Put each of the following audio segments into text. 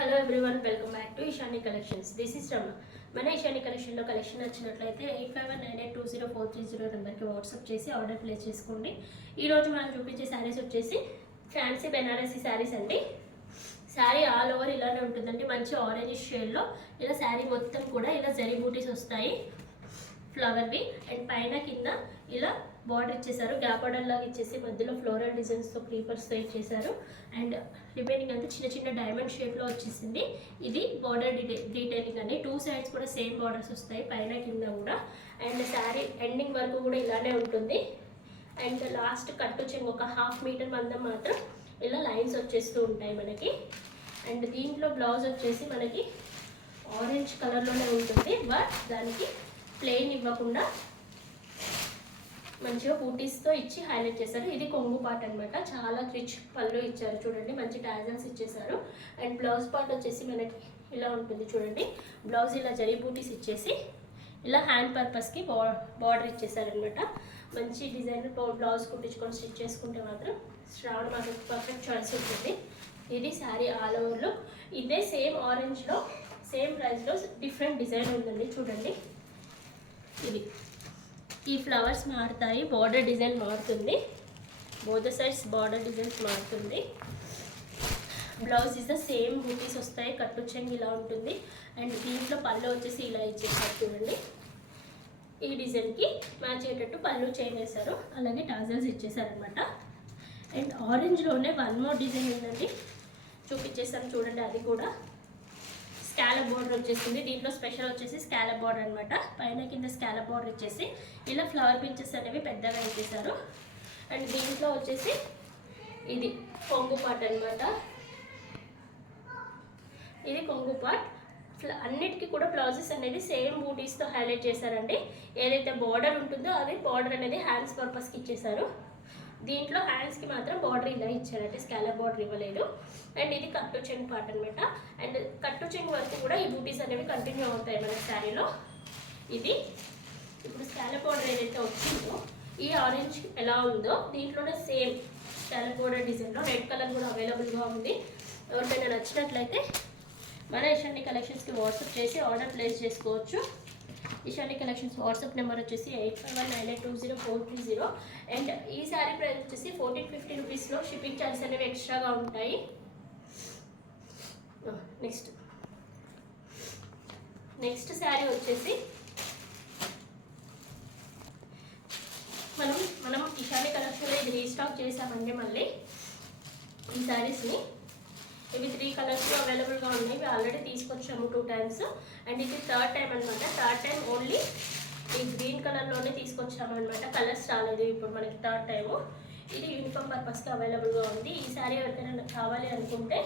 Hello everyone, welcome back to Ishani collections. This is Rama. మన ఇషాని కలెక్షన్లో collection నచ్చినట్లయితే 8519820430 నెంబర్కి వాట్సాప్ చేసి ఆర్డర్ ప్లేస్ చేసుకోండి. ఈరోజు మనం చూపించే శారీస్ వచ్చేసి ఫ్యాన్సీ బెనారసీ శారీస్ అండి. శారీ ఆల్ ఓవర్ ఇలానే ఉంటుందండి. మంచి ఆరెంజ్ షేడ్లో ఇలా శారీ మొత్తం కూడా ఇలా జరీ బూటీస్ వస్తాయి ఫ్లవర్వి. అండ్ పైన కింద ఇలా బార్డర్ ఇచ్చేసారు, గ్యాప్ బార్డర్ లాగా ఇచ్చేసి మధ్యలో ఫ్లోరల్ డిజైన్స్తో క్రీపర్స్తో ఇచ్చేసారు. అండ్ రిమైనింగ్ అంతా చిన్న చిన్న డైమండ్ షేప్లో వచ్చేసింది. ఇది బార్డర్ డీటెయిలింగ్ అండి. టూ సైడ్స్ కూడా సేమ్ బార్డర్స్ వస్తాయి, పైన కింద కూడా. అండ్ శారీ ఎండింగ్ వరకు కూడా ఇలానే ఉంటుంది. అండ్ లాస్ట్ కట్టు చెంగు ఒక 1/2 మీటర్ మందం మాత్రం ఇలా లైన్స్ వచ్చేస్తూ ఉంటాయి మనకి. అండ్ దీంట్లో బ్లౌజ్ వచ్చేసి మనకి ఆరెంజ్ కలర్లోనే ఉంటుంది, బట్ దానికి ప్లెయిన్ ఇవ్వకుండా మంచిగా బూటీస్తో ఇచ్చి హైలైట్ చేశారు. ఇది కొంగు పార్ట్ అనమాట. చాలా రిచ్ పళ్ళు ఇచ్చారు చూడండి, మంచి టాజల్స్ ఇచ్చేసారు. అండ్ బ్లౌజ్ పార్ట్ వచ్చేసి మనకి ఇలా ఉంటుంది చూడండి. బ్లౌజ్ ఇలా జరీ బూటీస్ ఇచ్చేసి ఇలా హ్యాండ్ పర్పస్కి బార్డర్ ఇచ్చేసారనమాట. మంచి డిజైన్ బ్లౌజ్ కుట్టించుకొని స్టిచ్ చేసుకుంటే మాత్రం శ్రావణ మాసం పర్ఫెక్ట్ చాయిస్ ఉంటుంది. ఇది శారీ ఆల్ ఓవర్లో ఇదే సేమ్ ఆరెంజ్లో సేమ్ ప్రైస్లో డిఫరెంట్ డిజైన్ ఉందండి చూడండి. ఇది ఈ ఫ్లవర్స్ మారుతాయి, బార్డర్ డిజైన్ మారుతుంది, బోత్ సైడ్స్ బార్డర్ డిజైన్స్ మారుతుంది. బ్లౌజ్ ఇస్ ద సేమ్ బూటీస్ వస్తాయి, కట్టు చెంగు ఇలా ఉంటుంది. అండ్ దీంట్లో పళ్ళు వచ్చేసి ఇలా ఇచ్చేసారు చూడండి. ఈ డిజైన్కి మ్యాచ్ అయ్యేటట్టు పళ్ళు చేంజ్ చేశారు, అలాగే టాజల్స్ ఇచ్చేసారనమాట. అండ్ ఆరెంజ్లోనే వన్ మోర్ డిజైన్ ఉందండి, చూపించేసాను చూడండి. అది కూడా స్కాలప్ బార్డర్ వచ్చేసింది. దీంట్లో స్పెషల్ వచ్చేసి స్కాలప్ బార్డర్ అనమాట. పైన కింద స్కాలప్ బార్డర్ ఇచ్చేసి ఇలా ఫ్లవర్ పించెస్ అనేవి పెద్దగా ఇచ్చేసారు. అండ్ దీంట్లో వచ్చేసి ఇది కొంగు పార్ట్ అనమాట. ఇది కొంగు పార్ట్. అన్నిటికీ కూడా బ్లౌజెస్ అనేది సేమ్ బూటీస్తో హైలైట్ చేశారండి. ఏదైతే బార్డర్ ఉంటుందో అది బార్డర్ అనేది హ్యాండ్స్ పర్పస్కి ఇచ్చేసారు. దీంట్లో హ్యాండ్స్కి మాత్రం బార్డర్ ఇలా ఇచ్చారంటే స్కాలప్ బార్డర్ ఇవ్వలేదు. అండ్ ఇది కట్టు చెంగు పార్ట్ అనమాట. అండ్ కట్టు చెంగు వరకు కూడా ఈ బూటీస్ అనేవి కంటిన్యూ అవుతాయి మన శారీలో. ఇది ఇప్పుడు స్కాలప్ బార్డర్ ఏదైతే వచ్చిందో ఈ ఆరెంజ్ ఎలా ఉందో దీంట్లోనే సేమ్ స్కాలప్ బార్డర్ డిజైన్లో రెడ్ కలర్ కూడా అవైలబుల్గా ఉంది. ఎవరికైనా నచ్చినట్లయితే మన ఇషాని కలెక్షన్స్కి వాట్సాప్ చేసి ఆర్డర్ ప్లేస్ చేసుకోవచ్చు. ఇషాని కలెక్షన్స్ వాట్సాప్ నెంబర్ వచ్చేసి 8519820430. అండ్ ఈ శారీ ప్రైస్ వచ్చేసి 1450 రూపీస్లో షిప్పింగ్ ఛార్జెస్ అనేవి ఎక్స్ట్రాగా ఉంటాయి. నెక్స్ట్ శారీ వచ్చేసి మనం ఇషాని కలెక్షన్లో ఇది రీస్టాక్ చేసామండి మళ్ళీ ఈ శారీస్ని. ఇవి 3 కలర్స్లో అవైలబుల్గా ఉన్నాయి. ఇవి ఆల్రెడీ తీసుకొచ్చాము 2 times. అండ్ ఇది 3rd time అనమాట. 3rd time ఓన్లీ ఈ గ్రీన్ కలర్లోనే తీసుకొచ్చాము అనమాట. కలర్స్ రాలేదు ఇప్పుడు మనకి 3rd time. ఇది యూనిఫామ్ పర్పస్కి అవైలబుల్గా ఉంది. ఈ శారీ ఎవరికైనా కావాలి అనుకుంటే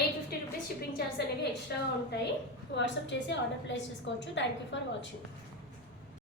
850 రూపీస్ షిప్పింగ్ ఛార్జెస్ అనేవి ఎక్స్ట్రాగా ఉంటాయి. వాట్సాప్ చేసి ఆర్డర్ ప్లేస్ చేసుకోవచ్చు. Thank you for watching.